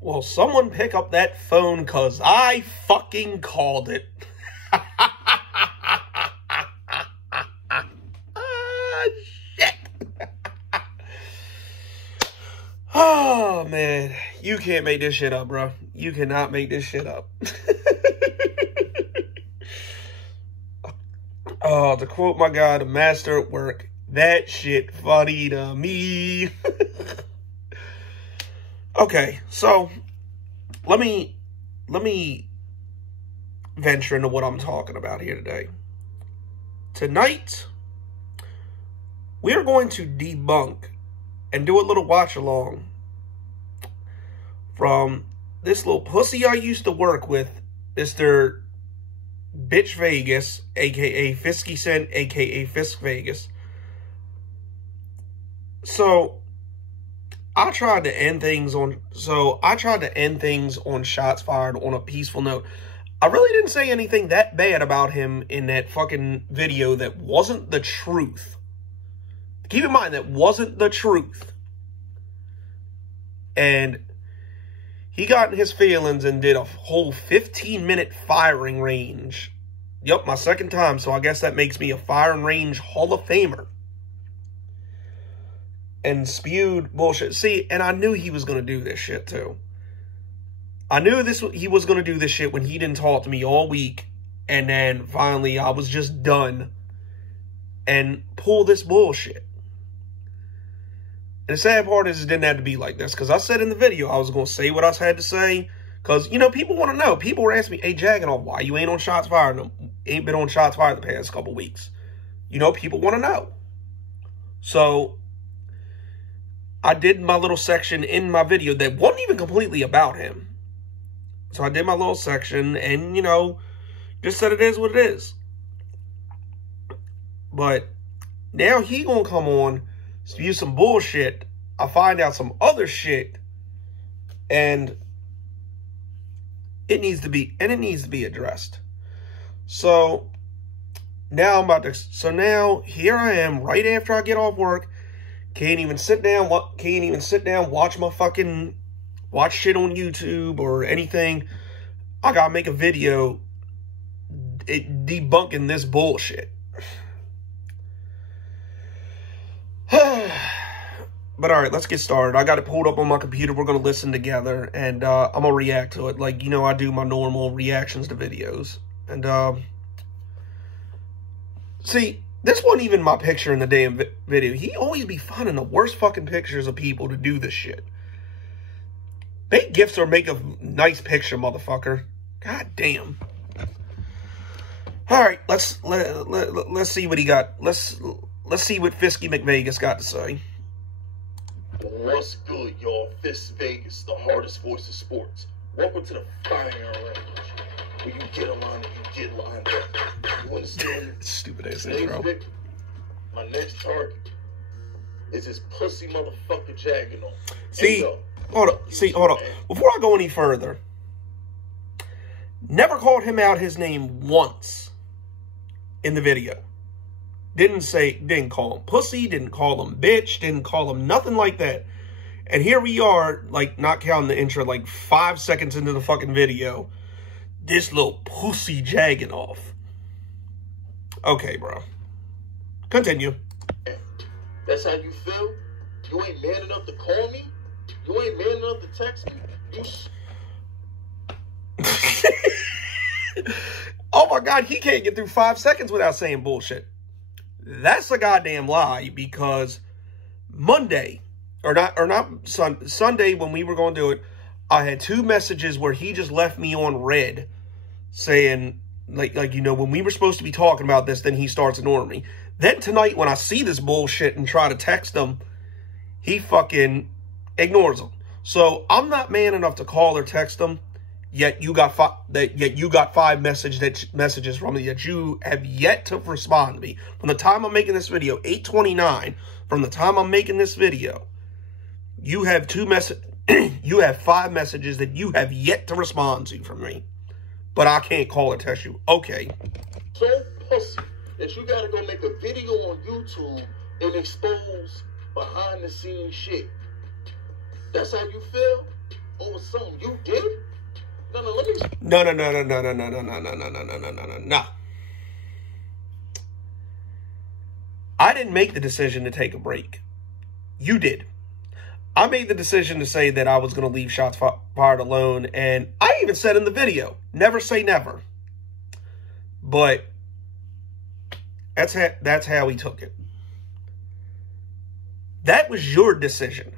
Well, someone pick up that phone, cause I fucking called it. Shit. Oh, man. You can't make this shit up, bro. You cannot make this shit up. Oh, to quote my guy, the master at work, that shit funny to me. Okay, so let me venture into what I'm talking about here today. Tonight, we're going to debunk and do a little watch along from this little pussy I used to work with, Mr. Bitch Vegas, aka Fisky Cent, aka Fisk Vegas. So I tried to end things on Shots Fired on a peaceful note. I really didn't say anything that bad about him in that fucking video that wasn't the truth. Keep in mind, that wasn't the truth. And he got in his feelings and did a whole 15-minute firing range. Yep, my second time, so I guess that makes me a firing range Hall of Famer. And spewed bullshit. See, and I knew he was going to do this shit, too. I knew he was going to do this shit when he didn't talk to me all week. And then, finally, I was just done. And pull this bullshit. And the sad part is it didn't have to be like this. Because I said in the video I was going to say what I had to say. Because, you know, people want to know. People were asking me, hey, Jagganoff, why you ain't on Shots Fired? No, ain't been on Shots Fired the past couple weeks. You know, people want to know. So I did my little section in my video that wasn't even completely about him. So I did my little section and, you know, just said it is what it is. But now he gonna come on, spew some bullshit. I find out some other shit. And it needs to be addressed. So now here I am right after I get off work. Can't even sit down, watch shit on YouTube or anything. I gotta make a video debunking this bullshit. But alright, let's get started. I got it pulled up on my computer. We're gonna listen together and I'm gonna react to it. Like, you know, I do my normal reactions to videos. And see, this wasn't even my picture in the damn video. He always be finding the worst fucking pictures of people to do this shit. Make gifts or make a nice picture, motherfucker. God damn. All right, let's see what he got. Let's see what Fisky McVegas got to say. What's good, y'all? Fisk Vegas, the hardest voice of sports. Welcome to the firing range, where you get a line and you get lined up. You understand? Stupid ass intro. My next target is this pussy motherfucker Jagganoff. See, hold up. Before I go any further, never called him out his name once in the video. Didn't call him pussy, didn't call him bitch, didn't call him nothing like that. And here we are, like, not counting the intro, like 5 seconds into the fucking video. This little pussy Jagganoff. Okay, bro. Continue. That's how you feel? You ain't man enough to call me? You ain't man enough to text me? Oh my God, he can't get through 5 seconds without saying bullshit. That's a goddamn lie, because Sunday when we were going to do it, I had 2 messages where he just left me on red saying, like, you know, when we were supposed to be talking about this, then he starts ignoring me. Then tonight, when I see this bullshit and try to text him, he fucking ignores him. So I'm not man enough to call or text him. Yet you got 5 messages from me that you have yet to respond to me. From the time I'm making this video, 8:29. From the time I'm making this video, you have 5 messages that you have yet to respond to from me. But I can't call or text you. Okay. So pussy that you gotta go make a video on YouTube and expose behind the scenes shit. That's how you feel? over something you did? No, let me... No. I didn't make the decision to take a break. You did. I made the decision to say that I was going to leave Shots Fired alone, and I even said in the video, never say never. But that's how he took it. That was your decision,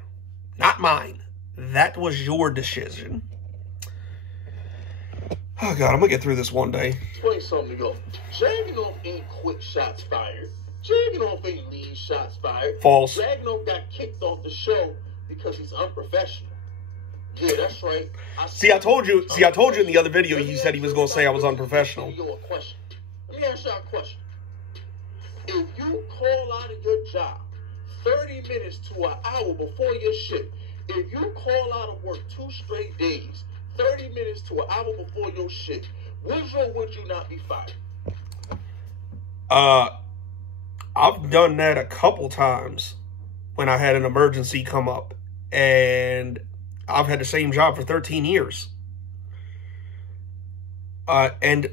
not mine. That was your decision. Oh, God, I'm going to get through this one day. Explain something to y'all. Dragunov ain't quit Shots Fired. Dragunov ain't leave Shots Fired. False. Dragunov got kicked off the show because he's unprofessional. Yeah, that's right. I told you in the other video he said he was going to say I was unprofessional. Let me ask y'all a question. If you call out of your job 30 minutes to an hour before your shift, if you call out of work 2 straight days, 30 minutes to an hour before your shift, would you not be fired? I've done that a couple times when I had an emergency come up, and I've had the same job for 13 years. And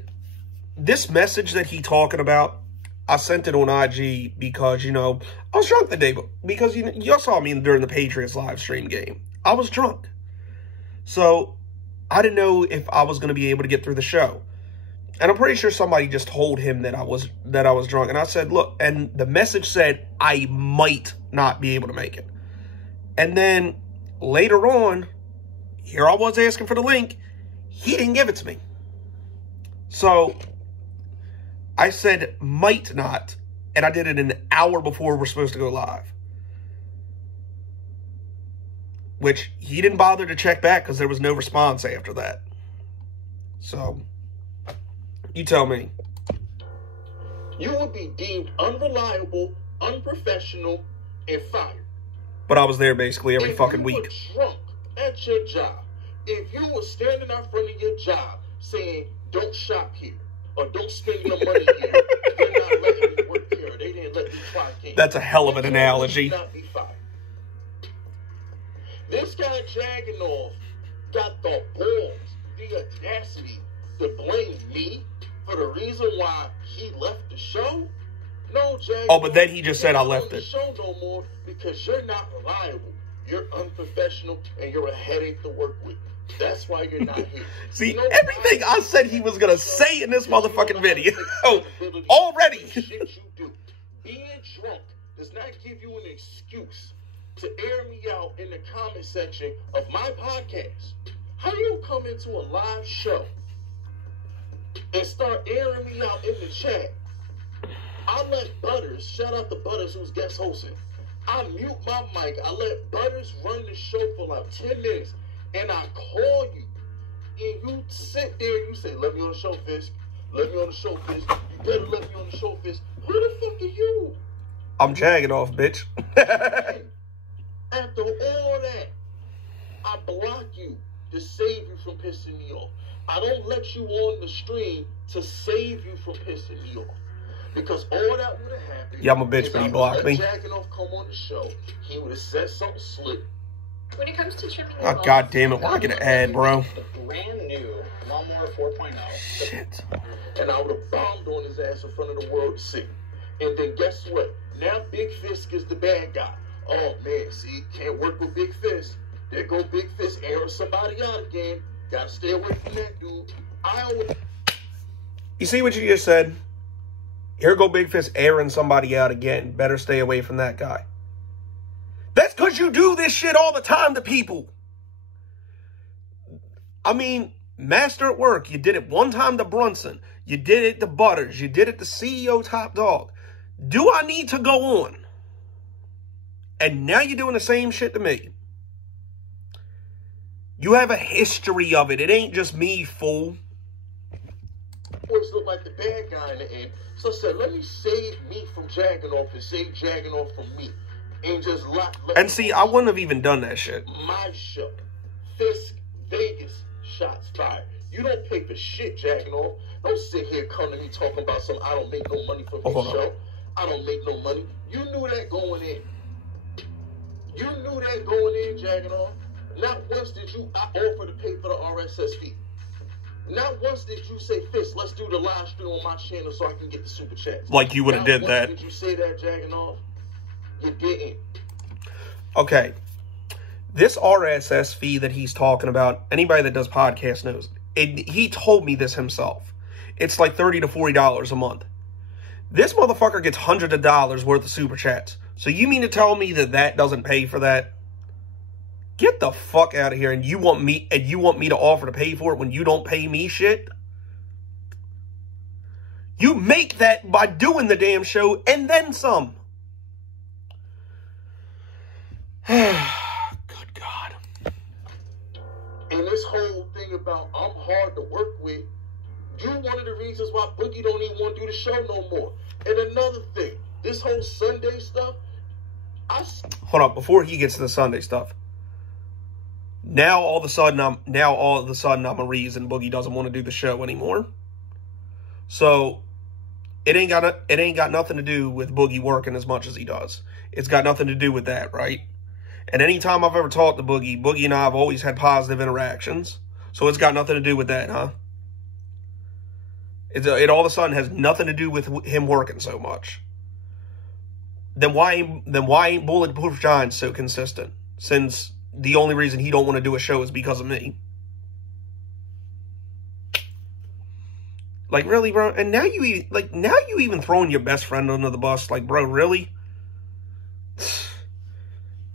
this message that he talking about, I sent it on IG because, I was drunk the day, because y'all saw me during the Patriots live stream game. I was drunk. So I didn't know if I was going to be able to get through the show. And I'm pretty sure somebody just told him that I was drunk. And I said, look, and the message said I might not be able to make it. And then later on, here I was asking for the link. He didn't give it to me. So I said might not, and I did it an hour before we're supposed to go live. Which he didn't bother to check back because there was no response after that. So, you tell me. You would be deemed unreliable, unprofessional, and fired. But I was there basically every fucking week. If you were drunk at your job, if you were standing out front of your job saying, don't shop here, or don't spend your money here, they're not letting you work here, they didn't let you clock in. That's a hell of an analogy. You would not be fired. This guy Dragunov got the balls, the audacity to blame me for the reason why he left the show. No, Dragunov. Oh, but then he just said I left it. The show no more because you're not reliable. You're unprofessional and you're a headache to work with. That's why you're not here. See, everything I said he was going to say in this motherfucking video already. Shit you do. Being drunk does not give you an excuse to air me out in the comment section of my podcast. How you come into a live show and start airing me out in the chat? I let Butters, shout out to Butters who's guest hosting. I mute my mic. I let Butters run the show for like 10 minutes. And I call you. And you sit there and you say, let me on the show, Fisk. Let me on the show, Fisk. You better let me on the show, Fisk. Who the fuck are you? I'm Dragunov, bitch. After all that, I block you to save you from pissing me off. I don't let you on the stream to save you from pissing me off. Because all that would have happened. Yeah, I'm a bitch, but he blocked me. Dragunov come on the show. He would have said something slick. When it comes to trimming Oh, god damn it. Why I get an ad, bro? The brand new Lawnmower 4.0. Shit. And I would have bombed on his ass in front of the world to see. And then guess what? Now Big Fisk is the bad guy. Oh, man, see, can't work with Big Fisk. There go Big Fisk airing somebody out again. Gotta stay away from that dude. You see what you just said? Here go Big Fisk airing somebody out again. Better stay away from that guy. That's because you do this shit all the time to people. I mean, master at work. You did it one time to Brunson. You did it to Butters. You did it to CEO Top Dog. Do I need to go on? And now you're doing the same shit to me. You have a history of it. It ain't just me, fool. Always look like the bad guy in the end. So I said, let me save me from Dragunov and save Dragunov from me. And just and see, I wouldn't have even done that shit. My show. Fisk, Vegas, Shots Fired. You don't pay for shit, Dragunov. Don't sit here come to me talking about something. I don't make no money from this show. I don't make no money. You knew that going in. You knew that going in, Dragunov. Not once did you offer to pay for the RSS feed. Not once did you say, Fist, let's do the live stream on my channel so I can get the super chats. Like you would have did that. Did you say that, Jagging Off? You didn't. Okay. This RSS feed that he's talking about, anybody that does podcasts knows. He told me this himself. It's like $30 to $40 a month. This motherfucker gets hundreds of dollars worth of super chats. So you mean to tell me that that doesn't pay for that? Get the fuck out of here. And you want me to offer to pay for it when you don't pay me shit? You make that by doing the damn show and then some. Good God. And this whole thing about I'm hard to work with, you're one of the reasons why Boogie don't even want to do the show no more. And another thing, this whole Sunday stuff, hold up, before he gets to the Sunday stuff. Now all of a sudden I'm a reason Boogie doesn't want to do the show anymore. So it ain't got nothing to do with Boogie working as much as he does. It's got nothing to do with that, right? And anytime I've ever talked to Boogie, Boogie and I have always had positive interactions. So it's got nothing to do with that, huh? It all of a sudden has nothing to do with him working so much. Then why ain't Bulletproof Giants so consistent? Since the only reason he don't want to do a show is because of me. Like, really, bro? And now you even throwing your best friend under the bus. Like, bro, really?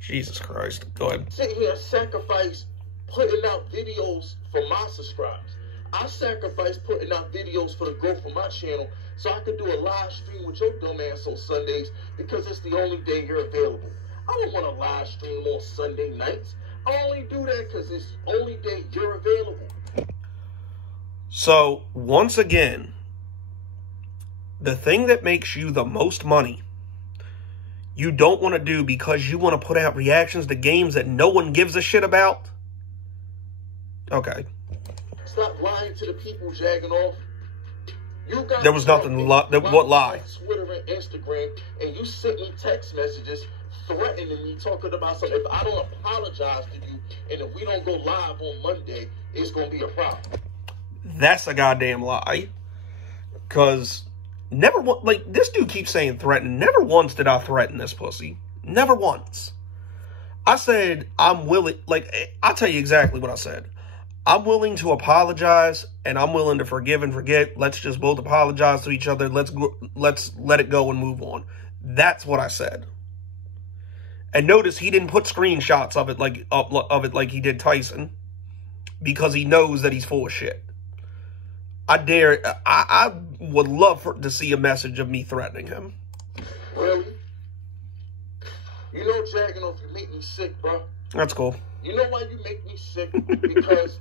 Jesus Christ. Go ahead. Sit here and sacrifice putting out videos for my subscribers. I sacrifice putting out videos for the growth of my channel so I could do a live stream with your dumb ass on Sundays because it's the only day you're available. I don't want to live stream on Sunday nights. I only do that because it's the only day you're available. So, once again, the thing that makes you the most money, you don't want to do because you want to put out reactions to games that no one gives a shit about? Okay. Stop lying to the people, Jagging Off. There was nothing. What lie? Twitter and Instagram, and you sent me text messages threatening me, talking about something. If I don't apologize to you, and if we don't go live on Monday, it's gonna be a problem. That's a goddamn lie. Because never, like, this dude keeps saying threaten. Never once did I threaten this pussy. Never once. I said I'm willing. Like, I'll tell you exactly what I said. I'm willing to apologize, and I'm willing to forgive and forget. Let's just both apologize to each other. Let's let it go and move on. That's what I said. And notice he didn't put screenshots of it like he did Tyson, because he knows that he's full of shit. I would love to see a message of me threatening him. Really? You know, Jagging Off, you make me sick, bro. That's cool. You know why you make me sick? Because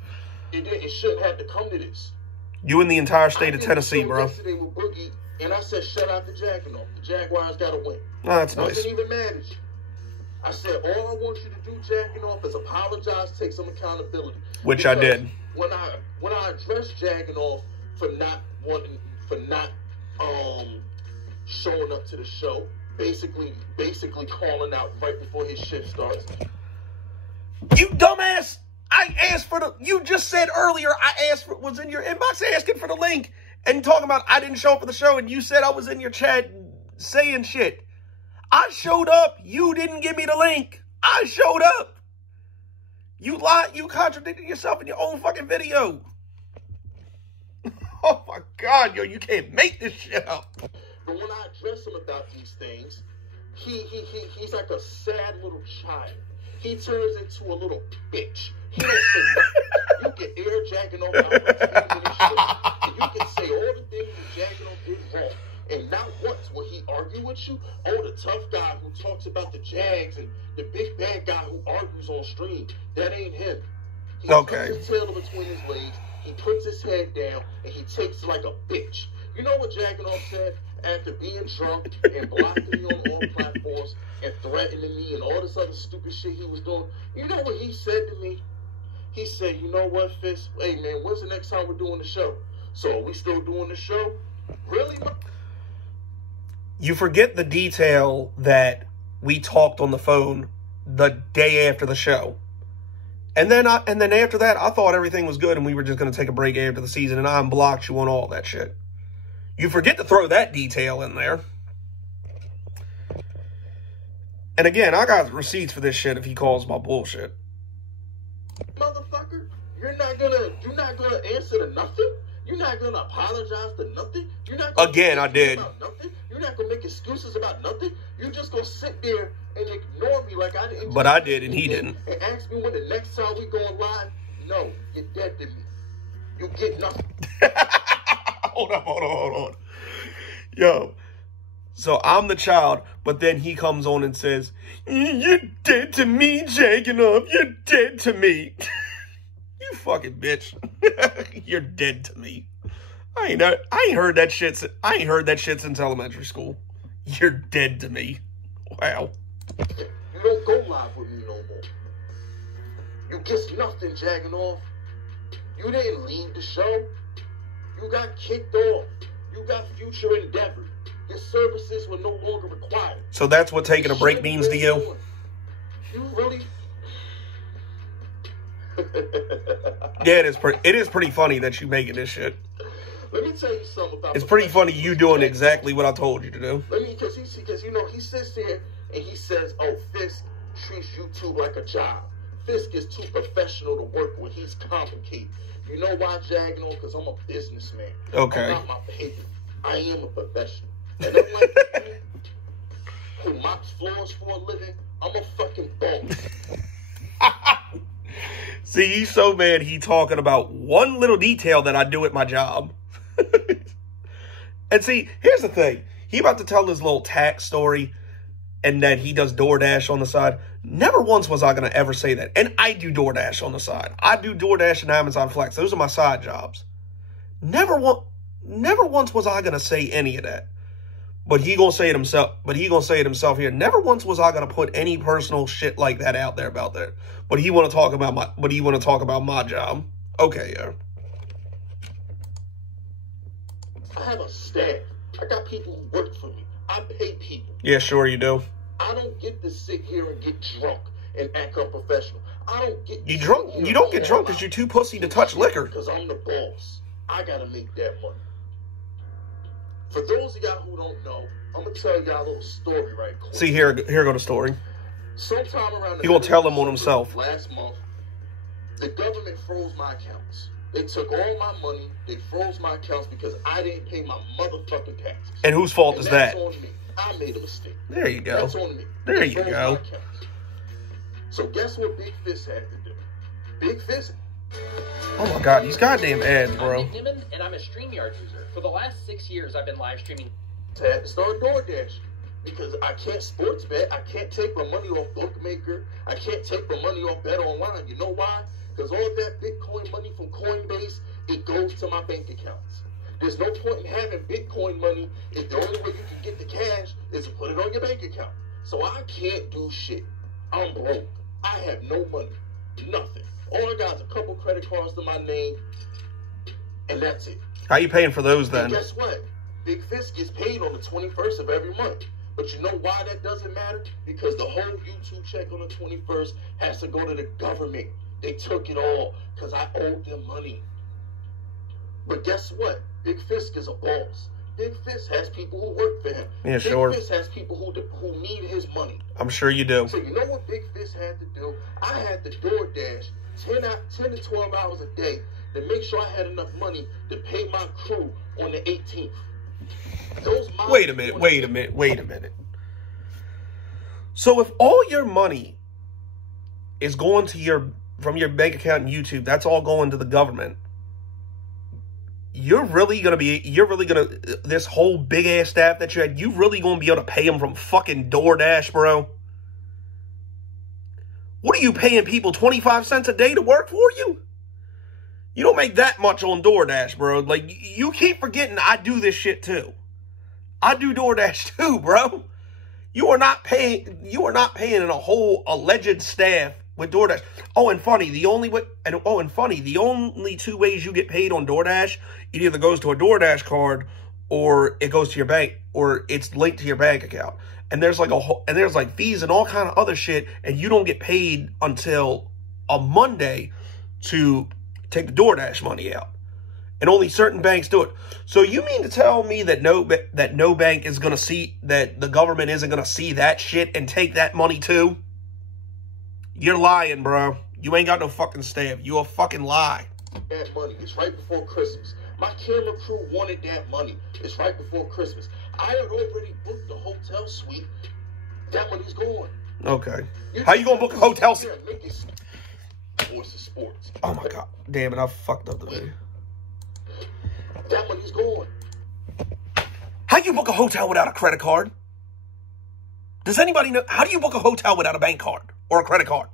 it shouldn't have to come to this. You in the entire state of Tennessee, bro. Yesterday with Boogie, and I said, shut out the Jagging Off. The Jaguars got to win. Oh, that's nice. I wasn't even mad at you. I said, all I want you to do, Jagging Off, is apologize, take some accountability. Which I did. When I addressed Jagging Off for not showing up to the show, basically calling out right before his shift starts. You dumbass! I asked for the. You just said earlier was in your inbox asking for the link and talking about I didn't show up for the show, and you said I was in your chat saying shit. I showed up. You didn't give me the link. I showed up. You lied. You contradicted yourself in your own fucking video. Oh my God, yo, you can't make this shit up. But when I address him about these things, he's like a sad little child. He turns into a little bitch. He don't say nothing. You can air Jagging Off out for 10 minutes straight, and you can say all the things that Jagging Off did wrong. And not once will he argue with you. Oh, the tough guy who talks about the Jags and the big bad guy who argues on stream. That ain't him. He puts his tail between his legs. He puts his head down, and he takes it like a bitch. You know what Jagging Off said? After being drunk and blocking me on all platforms and threatening me and all this other stupid shit he was doing, you know what he said to me? He said, you know what, Fist? Hey, man, when's the next time we're doing the show? So are we still doing the show? Really? You forget the detail that we talked on the phone the day after the show. And then after that, I thought everything was good and we were just going to take a break after the season, and I unblocked you on all that shit. You forget to throw that detail in there. And again, I got receipts for this shit if he calls my bullshit. Motherfucker, you're not gonna answer to nothing. You're not gonna apologize to nothing. You're not gonna Again, I did. About nothing. You're not gonna make excuses about nothing. You're just gonna sit there and ignore me like I didn't. But I did, and he didn't. And ask me when the next time we go live. No, you're dead to me. You get nothing. Hold on. Yo. So I'm the child, but then he comes on and says, "You're dead to me, Jaganov. You're dead to me." You fucking bitch. You're dead to me. I ain't heard that shit since elementary school. You're dead to me. Wow. You don't go live with me no more. You get nothing, Jaganov. You didn't leave the show. You got kicked off. You got future endeavor. Your services were no longer required. So that's what taking a break means to you? You really... Yeah, it is pretty funny that you making this shit. Let me tell you something about... It's pretty funny you doing exactly what I told you to do. Because he sits there and he says, "Oh, Fisk treats YouTube like a job. Fisk is too professional to work with. He's complicated." You know why, Jaganov? Because I'm a businessman. Okay. I'm not my paper. I am a professional. And unlike you, who mops floors for a living, I'm a fucking boss. See, he's so mad he talking about one little detail that I do at my job. And see, here's the thing. He about to tell his little tax story and that he does DoorDash on the side. Never once was I going to ever say that. And I do DoorDash on the side. I do DoorDash and Amazon Flex. Those are my side jobs. Never once was I going to say any of that. But he gonna say it himself here. Never once was I gonna put any personal shit like that out there about that. But he wanna talk about my job. Okay, yeah. I have a staff. I got people who work for me. I pay people. Yeah, sure you do. I don't get to sit here and get drunk and act unprofessional. I don't get you drunk. You don't get drunk because you're too pussy to touch liquor. Because I'm the boss. I gotta make that money. For those of y'all who don't know, I'm gonna tell y'all a little story right quick. See, here go the story. Sometime around He gonna tell him on himself. Last month, the government froze my accounts. They took all my money. They froze my accounts because I didn't pay my motherfucking taxes. And whose fault is that? That's on me. I made a mistake. There you go. That's on me. There you go. So guess what Big Fist had to do? Big Fist. Oh my God, these goddamn ads, bro. I'm Nick Nimmin, and I'm a StreamYard user. For the last 6 years, I've been live streaming. I had to start DoorDash because I can't sports bet. I can't take my money off Bookmaker. I can't take my money off Bet Online. You know why? Because all of that Bitcoin money from Coinbase, it goes to my bank accounts. There's no point in having Bitcoin money if the only way you can get the cash is to put it on your bank account. So I can't do shit. I'm broke. I have no money. Nothing. All I got is a couple credit cards to my name, and that's it. How you paying for those then? And guess what? Big Fist gets paid on the 21st of every month. But you know why that doesn't matter? Because the whole YouTube check on the 21st has to go to the government. They took it all because I owed them money. But guess what? Big Fist is a boss. Big Fist has people who work for him. Yeah, sure. Big Fist has people who need his money. I'm sure you do. So you know what Big Fist had to do? I had to DoorDash 10 to 12 hours a day to make sure I had enough money to pay my crew on the 18th. Wait a minute. So if all your money is going to from your bank account and YouTube, that's all going to the government, this whole big ass staff that you had, you really gonna be able to pay them from fucking DoorDash, bro? What are you paying people 25 cents a day to work for you? You don't make that much on DoorDash, bro. Like, you keep forgetting I do this shit too. I do DoorDash too, bro. You are not paying in a whole alleged staff with DoorDash. Oh, and funny, the only two ways you get paid on DoorDash, it either goes to a DoorDash card or it goes to your bank, or it's linked to your bank account. And there's like fees and all kind of other shit, and you don't get paid until on Monday to take the DoorDash money out. And only certain banks do it. So you mean to tell me that no bank is going to see, that the government isn't going to see that shit and take that money too? You're lying, bro. You ain't got no fucking stamp. You a fucking lie. That money. It's right before Christmas. My camera crew wanted that money. It's right before Christmas. I had already booked the hotel suite. That money's gone. Okay. How you gonna book a hotel suite? Voice of sports. Oh my god. Damn it, I fucked up the video. That money's gone. How you book a hotel without a credit card? Does anybody know? How do you book a hotel without a bank card or a credit card?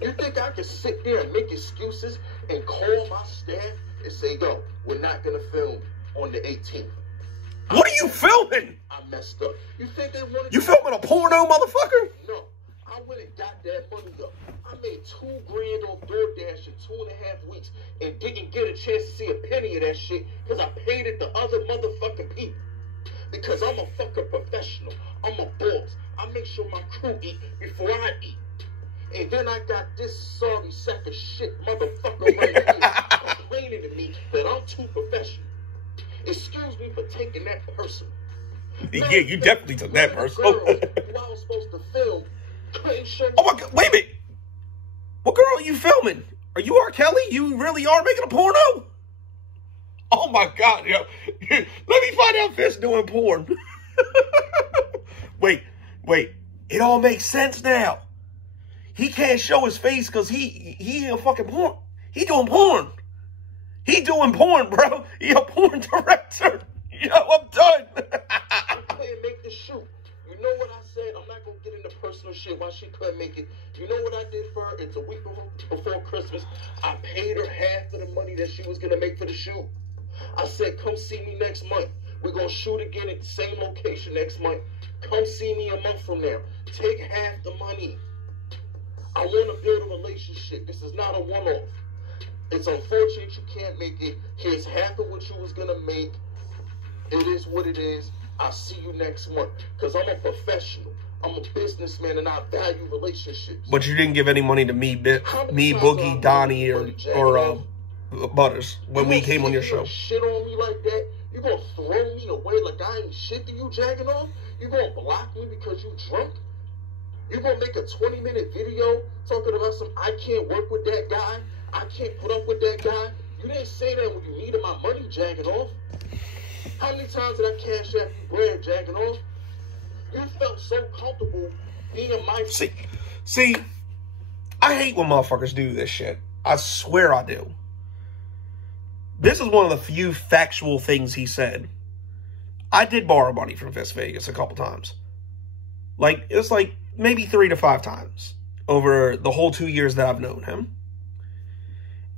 You think I can sit there and make excuses and call my staff and say, yo, we're not going to film on the 18th? What are you filming? I messed up. You think they wanted You filming a porno, motherfucker? No. I went and got that money up. I made $2,000 on DoorDash in 2.5 weeks and didn't get a chance to see a penny of that shit because I paid it to other motherfucking people. Because I'm a fucking professional. I'm a boss. I make sure my crew eat before I eat. And then I got this sorry sack of shit motherfucker right here complaining to me that I'm too professional. Excuse me for taking that personal. Yeah, you definitely took that personal. Who I was supposed to film couldn't show me. Oh my god, wait a minute. What girl are you filming? Are you R. Kelly? You really are making a porno? Oh my god, yo. Let me find out Fish doing porn. Wait. It all makes sense now. He can't show his face because he a fucking porn. He doing porn. He doing porn, bro. He a porn director. Yo, I'm done. I couldn't make the shoot. You know what I said? I'm not going to get into personal shit why she couldn't make it. You know what I did for her? It's a week before Christmas. I paid her half of the money that she was going to make for the shoot. I said, come see me next month. We're going to shoot again at the same location next month. Come see me a month from now. Take half the money. I want to build a relationship. This is not a one-off. It's unfortunate you can't make it. Here's half of what you was going to make. It is what it is. I'll see you next month. Because I'm a professional. I'm a businessman, and I value relationships. But you didn't give any money to me, Boogie, Donnie, or Butters when we came on your show. Shit on me like that? You gonna throw me away like I ain't shit to you, Jagging Off? You gonna block me because you drunk? You gonna make a 20-minute video talking about some I can't work with that guy? I can't put up with that guy? You didn't say that when you needed my money, Jagging Off. How many times did I cash out you bread, Jagging Off? You felt so comfortable being my... See, I hate when motherfuckers do this shit. I swear I do. This is one of the few factual things he said. I did borrow money from Fist Vegas a couple times. Like, it's like maybe 3 to 5 times over the whole 2 years that I've known him.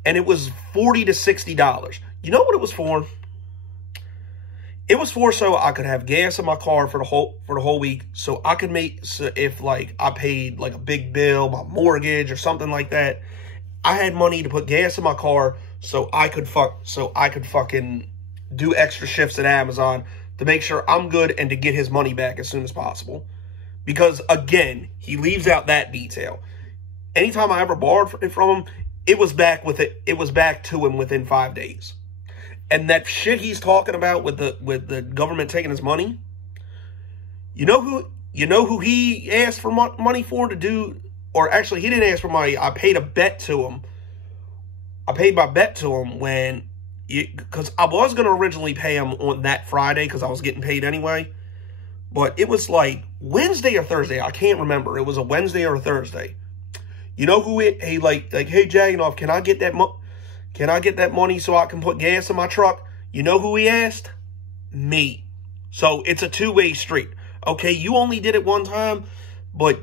And it was $40 to $60. You know what it was for? It was for so I could have gas in my car for the whole week, so I could make, so if like I paid like a big bill, my mortgage or something like that, I had money to put gas in my car so I could fucking do extra shifts at Amazon to make sure I'm good and to get his money back as soon as possible. Because again, he leaves out that detail. Anytime I ever borrowed it from him, it was back to him within 5 days. And that shit he's talking about with the government taking his money, you know who he asked for money for to do, or actually he didn't ask for money. I paid a bet to him. I paid my bet to him because I was going to originally pay him on that Friday because I was getting paid anyway. But it was like Wednesday or Thursday. I can't remember. It was a Wednesday or a Thursday. You know who he like, hey, Jagging Off, can I get that money so I can put gas in my truck? You know who he asked? Me. So it's a two-way street. Okay, you only did it one time, but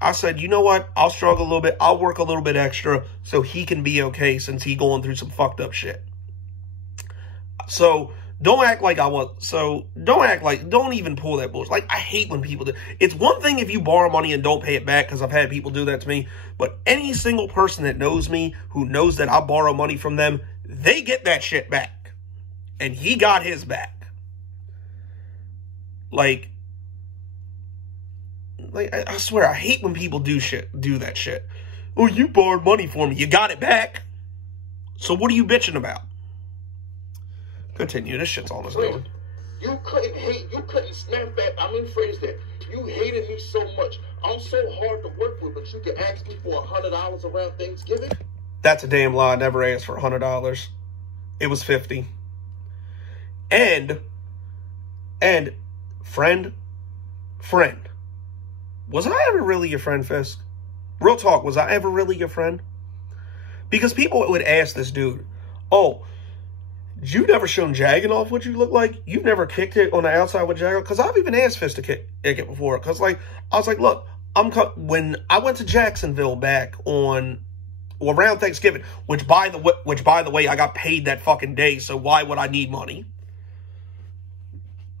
I said, you know what? I'll struggle a little bit. I'll work a little bit extra so he can be okay since he going through some fucked up shit. So don't act like don't even pull that bullshit. Like, I hate when people do. It's one thing if you borrow money and don't pay it back, because I've had people do that to me. But any single person that knows me, who knows that I borrow money from them, they get that shit back. And he got his back. Like I swear, I hate when people do that shit. Oh, you borrowed money for me. You got it back. So what are you bitching about? Continue. This shit's all this doing. You couldn't snap back. Phrase that. You hated me so much. I'm so hard to work with, but you can ask me for $100 around Thanksgiving? That's a damn lie. I never asked for $100. It was $50. And friend, was I ever really your friend, Fisk? Real talk, was I ever really your friend? Because people would ask this dude, oh, you never shown Jagganoff what you look like? You've never kicked it on the outside with Jagganoff? Because I've even asked Fisk to kick it before. Because, I was like, look, when I went to Jacksonville back around Thanksgiving, which by the way, I got paid that fucking day, so why would I need money?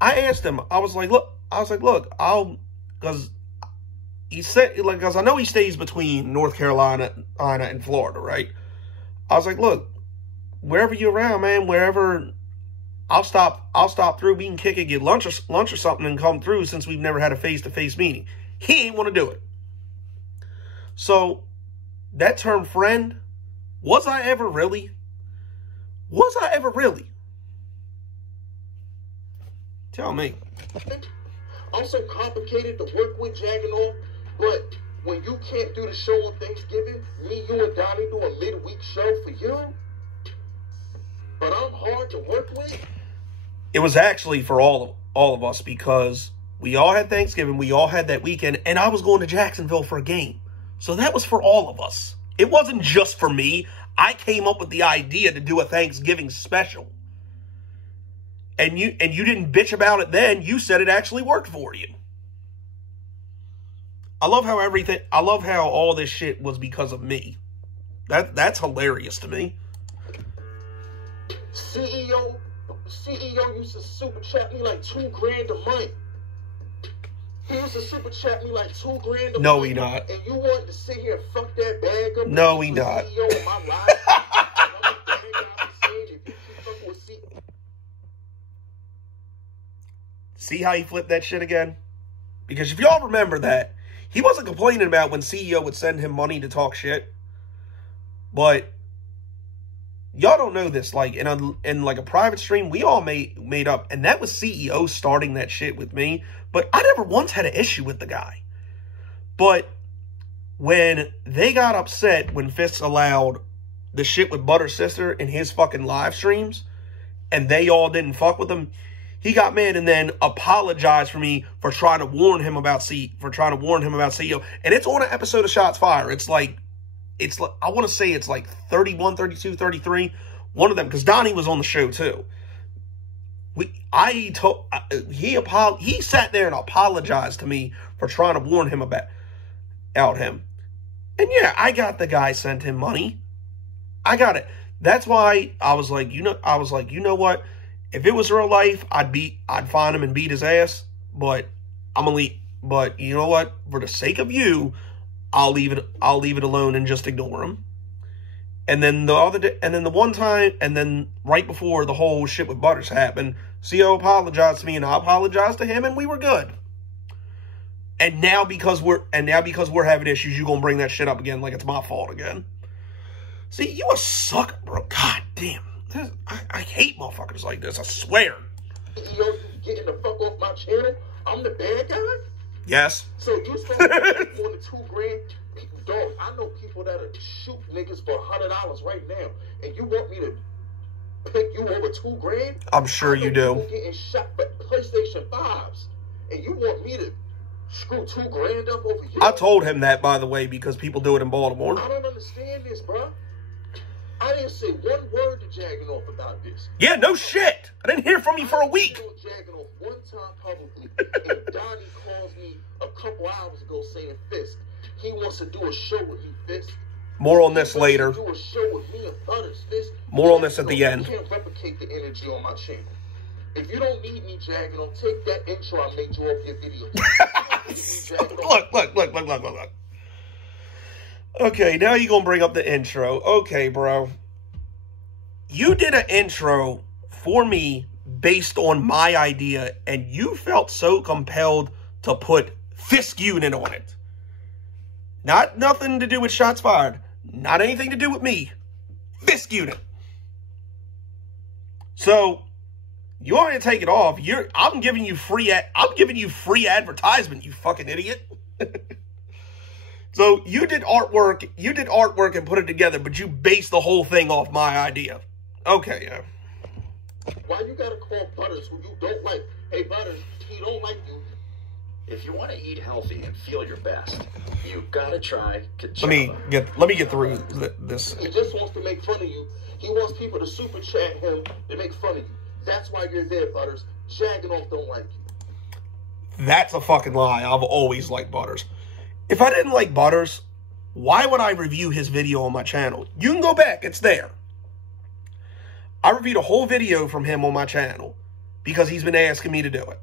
I asked him, I was like, look, because he said, because I know he stays between North Carolina and Florida, right? I was like, look, wherever you're around, man, wherever, I'll stop through. We can kick it, get lunch or something, and come through since we've never had a face-to-face meeting. He ain't want to do it. So, that term friend, was I ever really? Tell me. I'm so complicated to work with, Jagganoff, but when you can't do the show on Thanksgiving, me, you, and Donnie do a midweek show for you, but I'm hard to work with? It was actually for all of us, because we all had Thanksgiving, we all had that weekend, and I was going to Jacksonville for a game. So that was for all of us. It wasn't just for me. I came up with the idea to do a Thanksgiving special. And you didn't bitch about it then. You said it actually worked for you. I love how all this shit was because of me. That's hilarious to me. CEO used to super chat me like $2,000 a month. He used to super chat me like $2,000 a month. No, he not. And you wanted to sit here and fuck that bag up? No, he not. CEO of my life. See how he flipped that shit again? Because if y'all remember that, he wasn't complaining about when CEO would send him money to talk shit. But y'all don't know this. Like in like a private stream, we all made up, and that was CEO starting that shit with me. But I never once had an issue with the guy. But when they got upset when Fisk allowed the shit with Butter's sister in his fucking live streams, and they all didn't fuck with him, he got mad and then apologized for me for trying to warn him about CEO. And it's on an episode of Shots Fired. It's like I want to say it's like 31, 32, 33. One of them, because Donnie was on the show too. He sat there and apologized to me for trying to warn him about him. And yeah, I got the guy sent him money. I got it. That's why I was like, you know what? If it was real life, I'd find him and beat his ass. But but you know what? For the sake of you, I'll leave it alone and just ignore him. And then the one time, and then right before the whole shit with Butters happened, CEO apologized to me and I apologized to him, and we were good. And now because we're having issues, you're gonna bring that shit up again like it's my fault again. See, you a sucker, bro. God damn. I hate motherfuckers like this, I swear. CEO getting the fuck off my channel? I'm the bad guy? Yes. So you supposed to be more than $2,000? Dog, I know people that'll shoot niggas for $100 right now, and you want me to pick you over $2,000? I'm sure you do. People getting shot for PlayStation 5s, and you want me to screw $2,000 up over you? I told him that, by the way, because people do it in Baltimore. I don't understand this, bro. I didn't say one word to Jagganoff about this. Yeah, no shit. I didn't hear from you for a week. I told Jagganoff one time publicly, and Donnie calls me a couple hours ago saying, Fisk, he wants to do a show with me, Fisk. More on this later. Do a show with me and Butters, Fisk. More on this at the end. You can't replicate the energy on my channel. If you don't need me, Jagganoff, take that intro I made you off your video. Look. Okay, now you're going to bring up the intro. Okay, bro. You did an intro for me based on my idea, and you felt so compelled to put Fisk Unit on it. Nothing to do with Shots Fired. Not anything to do with me. Fisk Unit. So, you want me to take it off? I'm giving you free advertisement, you fucking idiot. So you did artwork and put it together, but you based the whole thing off my idea. Okay, yeah. Why you gotta call Butters who you don't like? Hey, Butters, he don't like you. If you want to eat healthy and feel your best, you gotta try Kachava. Let me get through this. He just wants to make fun of you. He wants people to super chat him to make fun of you. That's why you're there, Butters. Jagging don't like you. That's a fucking lie. I've always liked Butters. If I didn't like Butters, why would I review his video on my channel? You can go back. It's there. I reviewed a whole video from him on my channel because he's been asking me to do it.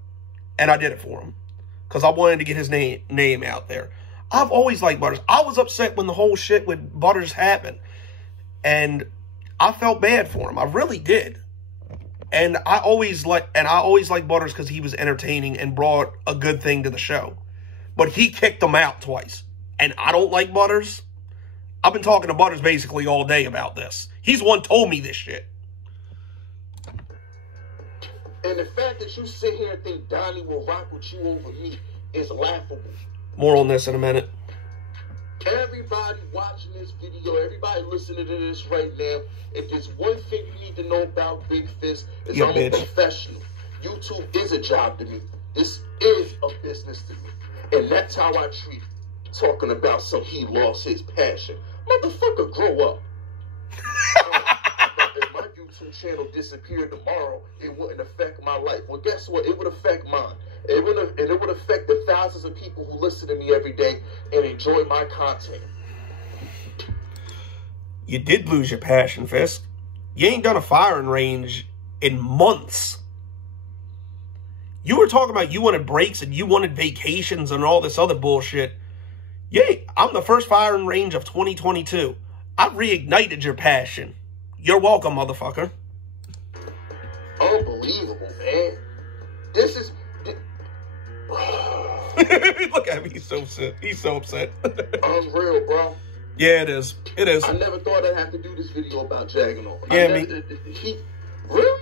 And I did it for him because I wanted to get his name out there. I've always liked Butters. I was upset when the whole shit with Butters happened. And I felt bad for him. I really did. And I always liked Butters because he was entertaining and brought a good thing to the show. But he kicked him out twice. And I don't like Butters. I've been talking to Butters basically all day about this. He's the one told me this shit. And the fact that you sit here and think Donnie will rock with you over me is laughable. More on this in a minute. Everybody watching this video, everybody listening to this right now, if there's one thing you need to know about Big Fist, is I'm a professional. YouTube is a job to me. This is a business to me. And that's how I treat it. Talking about he lost his passion. Motherfucker, grow up. If my YouTube channel disappeared tomorrow, it wouldn't affect my life. Well, guess what? It would affect mine. It would affect the thousands of people who listen to me every day and enjoy my content. You did lose your passion, Fisk. You ain't done a firing range in months. You were talking about you wanted breaks and you wanted vacations and all this other bullshit. Yay, I'm the first firing range of 2022. I've reignited your passion. You're welcome, motherfucker. Unbelievable, man. This is... Look at me, he's so upset. He's so upset. Unreal, bro. Yeah, it is. It is. I never thought I'd have to do this video about Jagging. Yeah, Really? Man, whatever.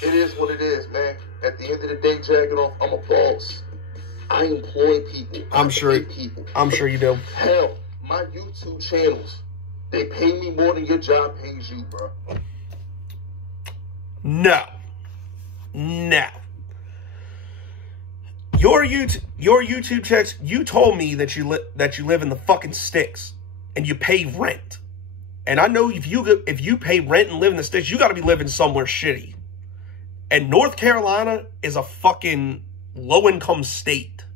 It is what it is, man. At the end of the day, Jagging, I'm a boss. I employ people. I'm sure you do. Hell, my YouTube channels, they pay me more than your job pays you, bro. No. Your YouTube checks, you told me that you live in the fucking sticks and you pay rent. And I know if you pay rent and live in the sticks, you got to be living somewhere shitty. And North Carolina is a fucking low-income state.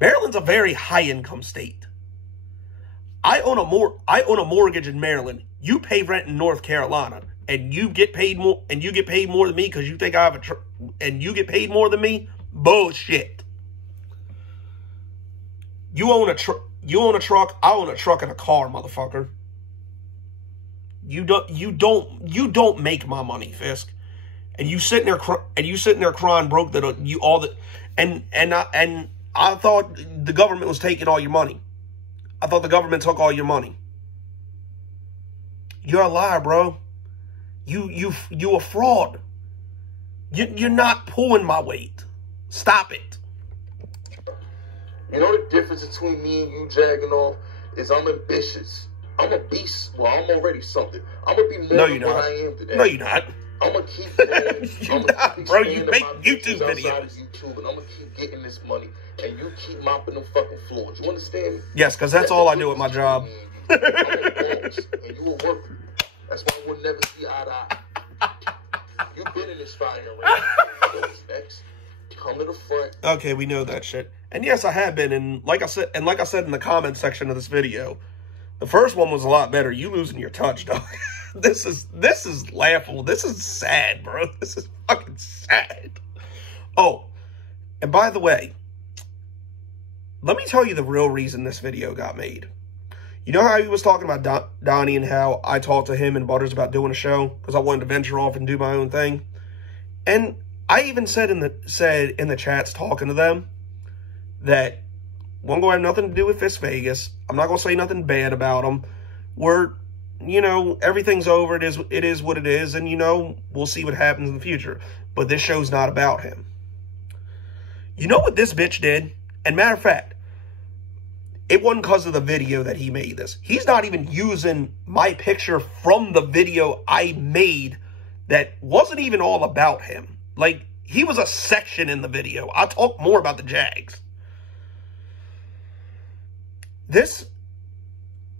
Maryland's a very high-income state. I own a mortgage in Maryland. You pay rent in North Carolina, and you get paid more. And you get paid more than me because you think I have and you get paid more than me. Bullshit. You own a truck. I own a truck and a car, motherfucker. You don't make my money, Fisk. And you sitting there crying broke that you all that and I thought the government was taking all your money. I thought the government took all your money. You're a liar, bro. You a fraud. You're not pulling my weight. Stop it. You know the difference between me and you, Jagging off, is I'm ambitious. I'm a beast. Well, I'm already something. I'm gonna be more than what I am today. No, you're not. I'm gonna keep going. You're not, bro. You make YouTube videos. YouTube, and I'm gonna keep getting this money, and you keep mopping them fucking floors. You understand me? Yes, because that's all I do at my job. I'm a boss, and you a worker. That's why we'll never see eye to eye. You've been in this fire already. Next, come to the front. Okay, we know that shit. And yes, I have been. And like I said in the comment section of this video, the first one was a lot better. You losing your touch, dog. This is laughable. This is sad, bro. This is fucking sad. Oh, and by the way, let me tell you the real reason this video got made. You know how he was talking about Donnie and how I talked to him and Butters about doing a show because I wanted to venture off and do my own thing? And I even said in the chats talking to them that won't go have nothing to do with Fist Vegas. I'm not going to say nothing bad about them. We're, you know, everything's over. It is what it is. And, you know, we'll see what happens in the future. But this show's not about him. You know what this bitch did? And matter of fact, it wasn't because of the video that he made this. He's not even using my picture from the video I made that wasn't even all about him. Like, he was a section in the video. I'll talk more about the Jags.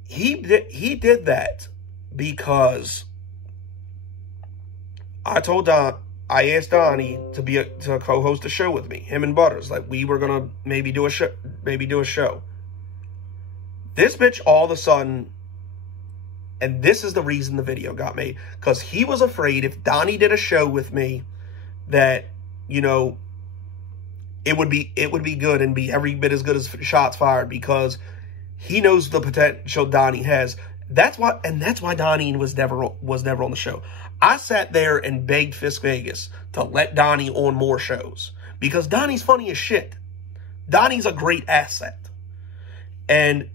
He did that because I asked Donnie to co-host a show with me, him and Butters. Like, we were gonna maybe do a show. This bitch all of a sudden, and this is the reason the video got made, because he was afraid if Donnie did a show with me that, you know, it would be good and be every bit as good as Shots Fired, because he knows the potential Donnie has. That's why Donnie was never on the show. I sat there and begged Fist Vegas to let Donnie on more shows because Donnie's funny as shit. Donnie's a great asset. And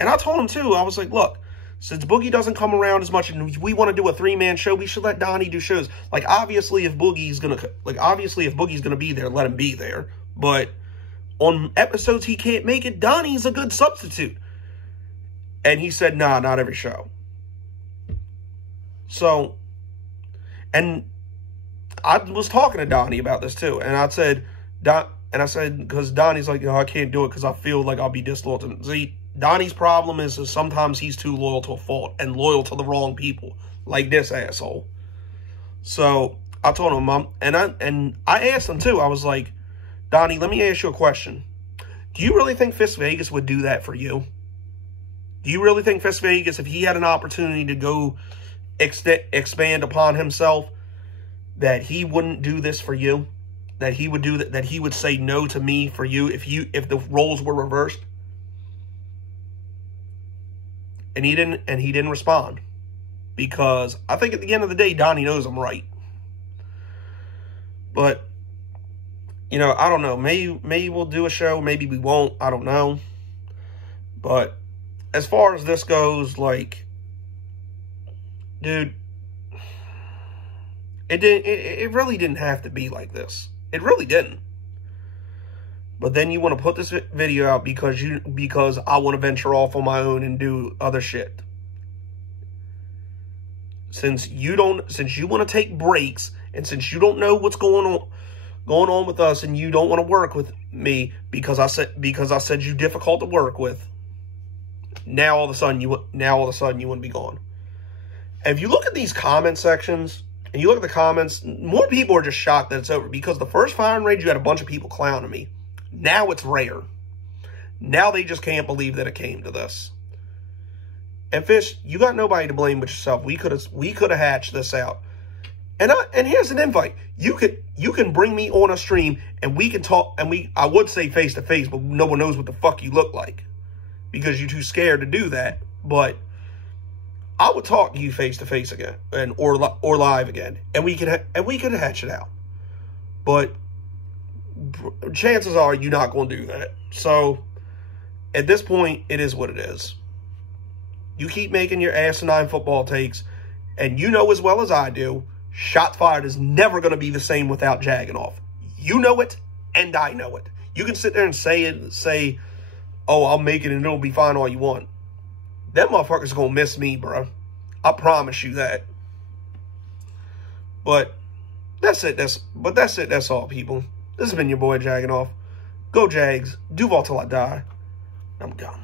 I told him too, I was like, look, since Boogie doesn't come around as much and we want to do a 3-man show, we should let Donnie do shows. Like, obviously if Boogie's gonna be there, let him be there. But on episodes he can't make it, Donnie's a good substitute. And he said, nah, not every show. So, and I was talking to Donnie about this too. And I said, because Donnie's like, I can't do it because I feel like I'll be disloyal to him. See, Donnie's problem is sometimes he's too loyal to a fault and loyal to the wrong people, like this asshole. So I told him, and I asked him too. I was like, Donnie, let me ask you a question. Do you really think Fist Vegas would do that for you? Do you really think Fist Vegas, if he had an opportunity to go expand upon himself, that he wouldn't do this for you? That he would do that? That he would say no to me for you if the roles were reversed? And he didn't respond, because I think at the end of the day, Donnie knows I'm right. But you know, I don't know. Maybe we'll do a show. Maybe we won't. I don't know. But as far as this goes, like, dude, it really didn't have to be like this. It really didn't. But then you want to put this video out because I want to venture off on my own and do other shit. Since you want to take breaks, and since you don't know what's going on with us, and you don't want to work with me because I said you're difficult to work with. Now all of a sudden you want to be gone. And if you look at these comment sections and you look at the comments, more people are just shocked that it's over, because the first firing range you had a bunch of people clowning me. Now it's rare. Now they just can't believe that it came to this. And Fish, you got nobody to blame but yourself. We could have hatched this out. And here's an invite. You can bring me on a stream and we can talk, and I would say face to face, but no one knows what the fuck you look like because you're too scared to do that. But I would talk to you face to face again or live again, and we could hatch it out. But chances are you're not going to do that. So at this point, it is what it is. You keep making your asinine football takes, and you know as well as I do, Shots Fired is never going to be the same without Jagganoff. You know it, and I know it. You can sit there and say, oh, I'll make it and it'll be fine all you want. That motherfucker's going to miss me, bro. I promise you that. But that's it. That's all, people. This has been your boy Jagganoff. Go Jags. Duval till I die. I'm gone.